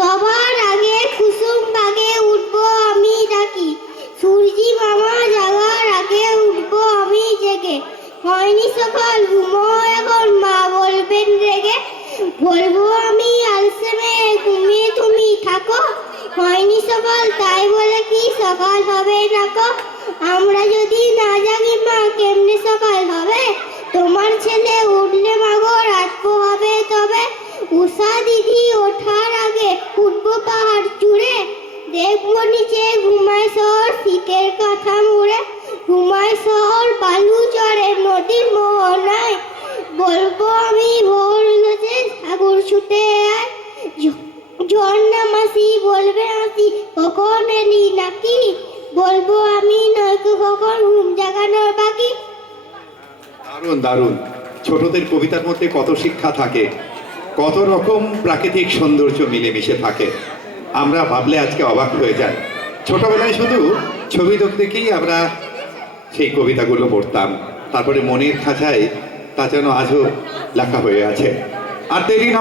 সবার আগে কুসুম বাগে উঠবো আমি ডাকি, সূর্যি মামা জাগার আগে উঠবো আমি জেগে। হয়নি সকাল ঘুমো এখন মা বলবেন রেগে, বলবো আমি আলসে মেয়ে ঘুমিয়ে তুমি থাকো। হয়নি সকাল তাই বলে কি সকাল হবে না গো? আমরা যদি না জাগি মা কেমনে সকাল হবে? তোমার ছেলে উঠলে মাগো রাত হবে তবে। উষা দিদি ওঠার আগে উঠবো পাহাড় চূড়ে, দেখবো নিচে ঘুমায় শহর শীতের কাঁথা মুড়ে। ঘুমায় শহর বালু চড়ে নদীর মোহনায়, বলবো আমি ভোর হচ্ছে সাগর ছুটে আয়। ঝর্ণা মাসি বলবে হাসি কখন এলি নাকি, বলবো আমি নয়তো কখন ঘুম জাগানোর বাকি। দারুণ দারুণ। ছোটদের কবিতার মধ্যে কত শিক্ষা থাকে, কত রকম প্রাকৃতিক সৌন্দর্য মিলেমিশে থাকে, আমরা ভাবলে আজকে অবাক হয়ে যায়। ছোটবেলায় শুধু ছবি দেখেই আমরা সেই কবিতাগুলো পড়তাম, তারপরে মনের খাঁচায় তা যেন আজও লেখা হয়ে আছে। আর দেরি নয়।